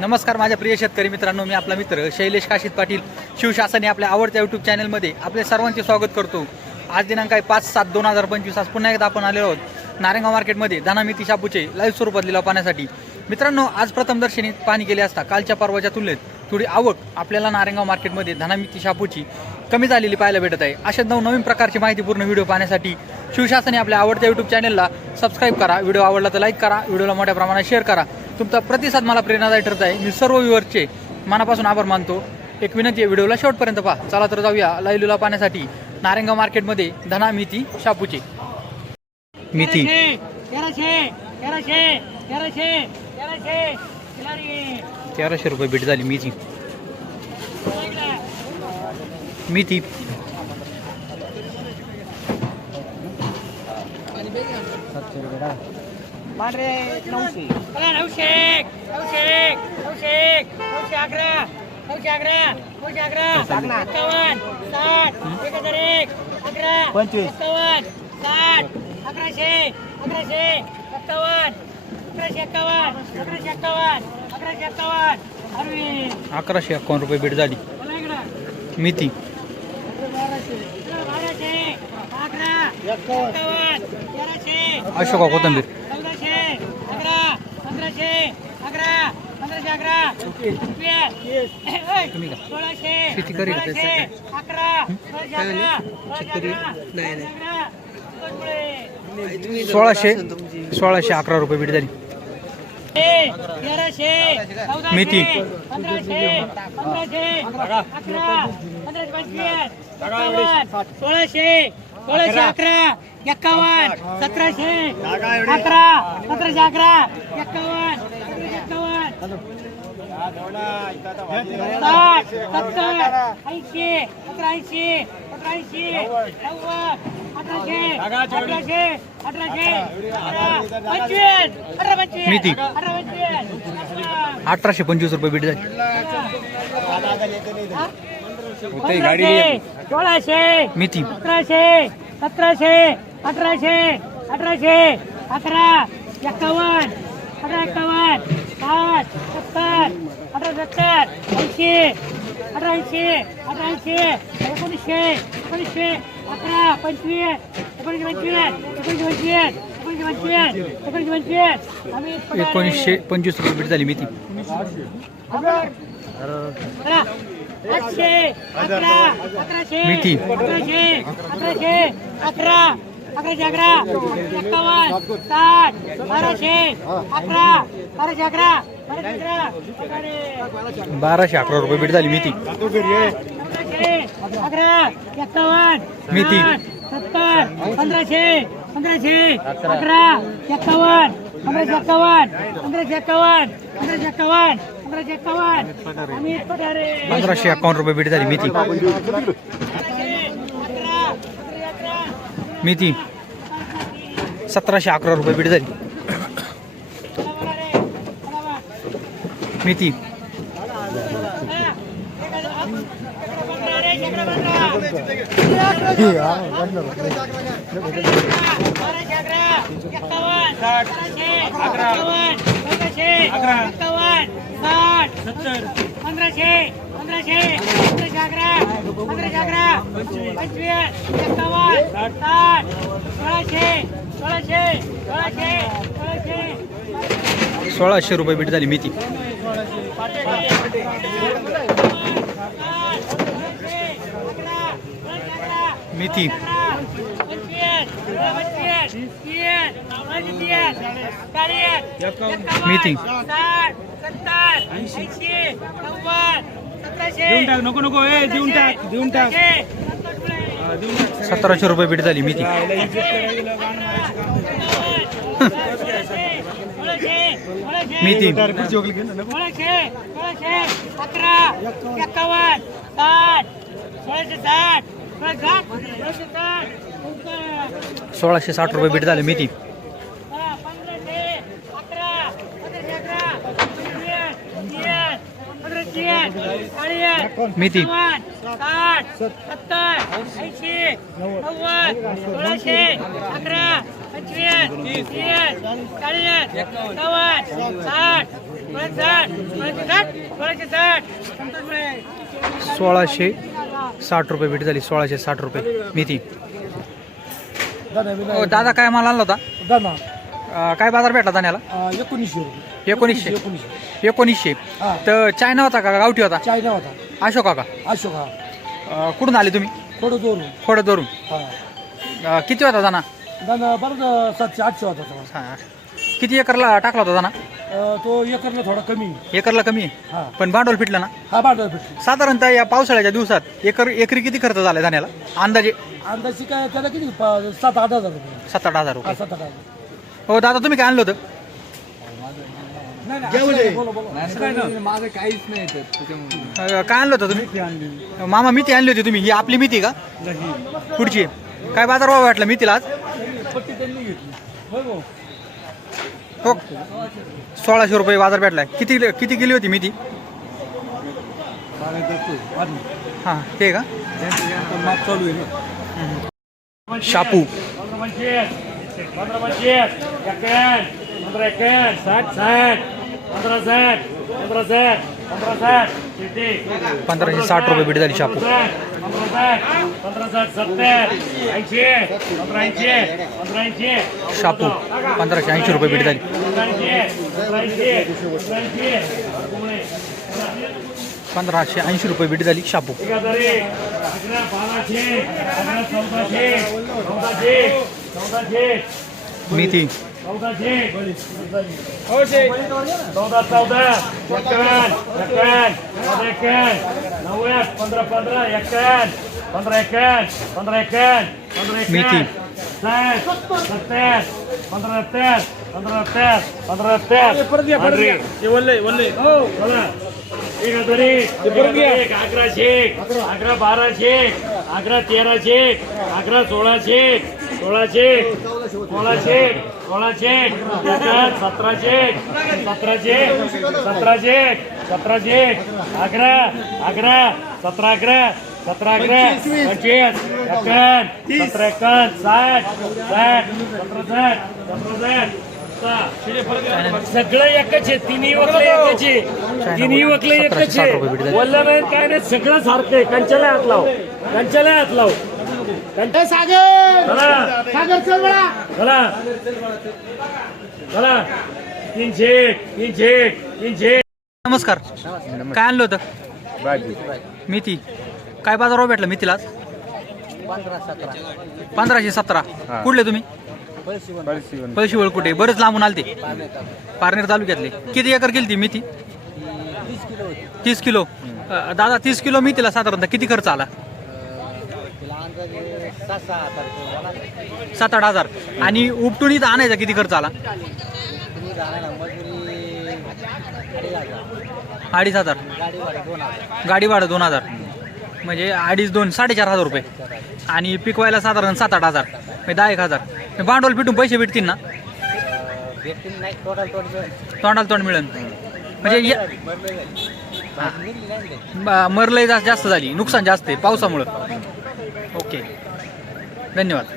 नमस्कार माझ्या प्रिय शेतकरी मित्रांनो मी आपला मित्र शैलेश काशीत पाटील. शिवशासने आपल्या आवडत्या यूट्यूब चॅनलमध्ये आपले सर्वांचे स्वागत करतो. आज दिनांक आहे पाच सात दोन हजार पंचवीस. आज पुन्हा एकदा आपण आलेलो आहोत नारेगाव मार्केटमध्ये धनामिती शापूचे लाईव्ह स्वरूपात लिलाव पाहण्यासाठी. मित्रांनो आज प्रथमदर्शनी पाणी गेले असता कालच्या परवाच्या तुलनेत थोडी आवक आपल्याला नारेगाव मार्केटमध्ये धनामिती शापूची कमी झालेली पाहायला भेटत आहे. अशा नव नवीन प्रकारची माहितीपूर्ण व्हिडिओ पाहण्यासाठी शिवशासने आपल्या आवडत्या यूट्यूब चॅनलला सबस्क्राईब करा. व्हिडिओ आवडला तर लाईक करा. व्हिडिओला मोठ्या प्रमाणात शेअर करा. तुमचा प्रतिसाद मला प्रेरणादायी ठरत आहे. मी सर्व व्ह्युअरचे मनापासून आभार मानतो. एक विनंती आहे व्हिडिओला शेवटपर्यंत पहा. चला तर जाऊया लाईव्ह लिलाव पाहण्यासाठी. नारेगाव मार्केटमध्ये धना मेथी शापूची. मेथी. तेराशे रुपये भेट झाली मेथी. मेथी. पांढरे नऊशे नऊशे नऊशे नऊशे नऊशे अकरा नऊशे अकरा नऊशे अकरा एक्कावन्न साठ एक हजार एक अकरा पंचवीस. एक्कावन्न साठ अकराशे अकराशे एक्कावन्न अकराशे एक्कावन्न अकराशे एक्कावन्न अकराशे एक्कावन्न. अरविंद. अकराशे एकावन्न रुपये भेट झाली. बोला इकडं. मेथी बाराशे अकरा एक्कावन्न तेराशे. अशोका कोथंबीर चौदाशे अकरा पंधराशे अकरा पंधराशे अकरा तुम्ही का? सोळाशे शेती करी का सोळाशे अकरा सोळाशे अकरा सोळाशे अकरा सोळाशे. अकरा. कोथमिरी. सोळाशे. सोळाशे अकरा रुपये भेट झाली. मेथी. सोळाशे. सोळाशे अकरा. एक्कावन्न सतराशे. अकरा. सतराशे अकरा. एक्कावन्न साठ सत्तर ऐंशी सतरा ऐंशी सतरा ऐंशी नव्वद अठराशे अठराशे अठराशे अठरा पंचवीस अठरा पंचवीस. अठरा पंचवीस अठराशे पंचवीस रुपये भेट पंधराशे सोळाशे मेथी सतराशे सतराशे अठराशे अठराशे अकरा एक्कावन्न अठरा एक्कावन्न साठ सत्तर अठरा सत्तर ऐंशी अठरा ऐंशी अठरा ऐंशी एकोणीसशे एकोणीसशे अकरा पंचवीस एकोणीसशे पंचवीस एकोणीसशे पंचवीस एकोणीसशे पंचवीस एकोणीसशे पंचवीस. आम्ही पगार- एकोणीसशे पंचवीस रुपये भेट झाली मेथी अकरा आठशे अकरा अकराशे. अकराशे अकराशे अकरा अकराशे अकरा एक्कावन्न साठ बाराशे अकरा. बाराशे अकरा बाराशे अकरा. रुपये भेट झाली मेथी अकरा. एक्कावन्न मेथी. सत्तर पंधराशे पंधराशे अकरा. एक्कावन्न पंधराशे एक्कावन्न पंधराशे एक्कावन्न पंधराशे एक्कावन्न पंधराशे एक्कावन्न पंधराशे एकावन्न रुपये भेट झाली मेथी मेथी. सतराशे अकरा रुपये भेट झाली. मेथी. पंधराशे पंधराशे. पंचवीस एक्कावन्न साठ सोळाशे सोळाशे सोळाशे सोळाशे सोळाशे रुपये भेट झाली मेथी. मेथी. मेथी. देऊन टाक नको नको ए देऊन टाक देऊन टाक. सतराशे. रुपये भेट झाली. सोळाशे सोळाशे अकरा एक्कावन्न साठ सोळाशे साठ सोळाशे साठ सोळाशे साठ. सोळाशे साठ रुपये भेट झाली मेथी हा, पंधराशे अकरा पंधराशे अकरा पंचवीस, तीस, पंधराशे चाळीस मेथी. एक्कावन्न, साठ सत्तर. ऐंशी नव्वद. सोळाशे अकरा पंचवीस तीस चाळीस एक्कावन्न साठ सोळाशे सोळाशे रुपये भेट झाली सोळाशे साठ रुपये. मेथी. दादा दादा. काय माल आणला होता? काय बाजार भेटला अं, एकोणीसशे एकोणीसशे. एकोणीसशे एकोणीसशे. तर चायना होता का? गावठी होता? चायना होता. अशोका का अशोक हा. अं, कुठून आले तुम्ही? थोडं हा. अं, किती होता दाना? दादा बरं सातशे आठशे होता. हा. किती एकरला टाकला होता दाना? अं, तो एकरला थोडा कमी. एकरला कमी? आहे हा. पण भांडवल फिटलं ना? हा बाजार भेटली साधारणतः या पावसाळ्याच्या दिवसात एकर एकरी किती खर्च झाला धान्याला? अंदाजे? अंदाजी काय त्याला किती? पा- सात आठ हजार रुपये. सात आठ हजार हा रुपये सात आठ हजार. हो दादा तुम्ही काय आणलं होतं नाही, नाही, असं नाही, बोला, बोला. असं काय नाही. माझं काहीच नाही काय आणलं होतं तुम्ही? मामा मिती आणली होती तुम्ही. ही आपली मिती का? पुढची. काय बाजारभाव वाटला मितीला आज? पट्टी त्यांनी घेतली. होय भाऊ. हो. सोळाशे रुपये बाजार भेटलाय किती किती गेली होती मिती. हां ते का? शापू. पंधरा पंचवीस पंधरा साठ साठ. पंधराशे साठ रुपये भेट झाली शापू. शापू पंधराशे ऐंशी रुपये भेट झाली. पंधराशे ऐंशी रुपये भेट झाली शापू. मेथी चौदा चौदा एकावन्न एकावन्न पंधरा एकावन्न नव्वद पंधरा पंधरा. एकावन्न पंधरा एकावन्न पंधरा एकावन्न पंधरा. एकावन्न साठ सत्तर. पंधरा सत्तर. पंधरा सत्तर. पंधरा सत्तर. वल्ले वल्ले. हो चला एक हजार एक एक. अकराशे अकरा बाराशे अकरा तेराशे अकरा सोळाशे सोळाशे सोळाशे सोळाशे एकावन्न, सतराशे सतराशे सतराशे सतराशे अकरा अकरा. सतरा अकरा. सतरा अकरा. पंचवीस. एकावन्न सतरा एकावन्न साठ. साठ. सतरा साठ. सतरा साठ. सगळं एकच आहे तिन्ही वकले एकच आहे. तिन्ही वकले एकच आहे. बोललं नाही काय नाही. सगळं सारखं आहे. कंचाला हात लाव. कंचाला हात लाव. कंच्या चला. चला चला. तीनशे तीनशे तीनशे नमस्कार. काय आणलं होतं? मेथी. काय बाजारभाव भेटला मेथीला पंधराशे सतरा. कुठले तुम्ही? पळशीवळ कुठे? बरेच लांबून आलते. पारनेर तालुक्यातले. किती एकर गेली ती मेथी? तीस किलो अं, दादा तीस किलो मेथीला साधारणतः किती खर्च आला? सात आठ हजार. आणि उपटून आणायचा किती खर्च आला? अडीच हजार. गाडी भाडं दोन हजार. म्हणजे अडीच दोन साडेचार हजार रुपये. आणि पिकवायला साधारण सात आठ हजार. म्हणजे दहा एक हजार. म्हणजे भांडवल फिटून पैसे भेटतील ना? तोंडाला तोंड मिळेल. म्हणजे मरलंय जास्त जास्त झाली. नुकसान जास्त आहे पावसामुळं. ओके. धन्यवाद.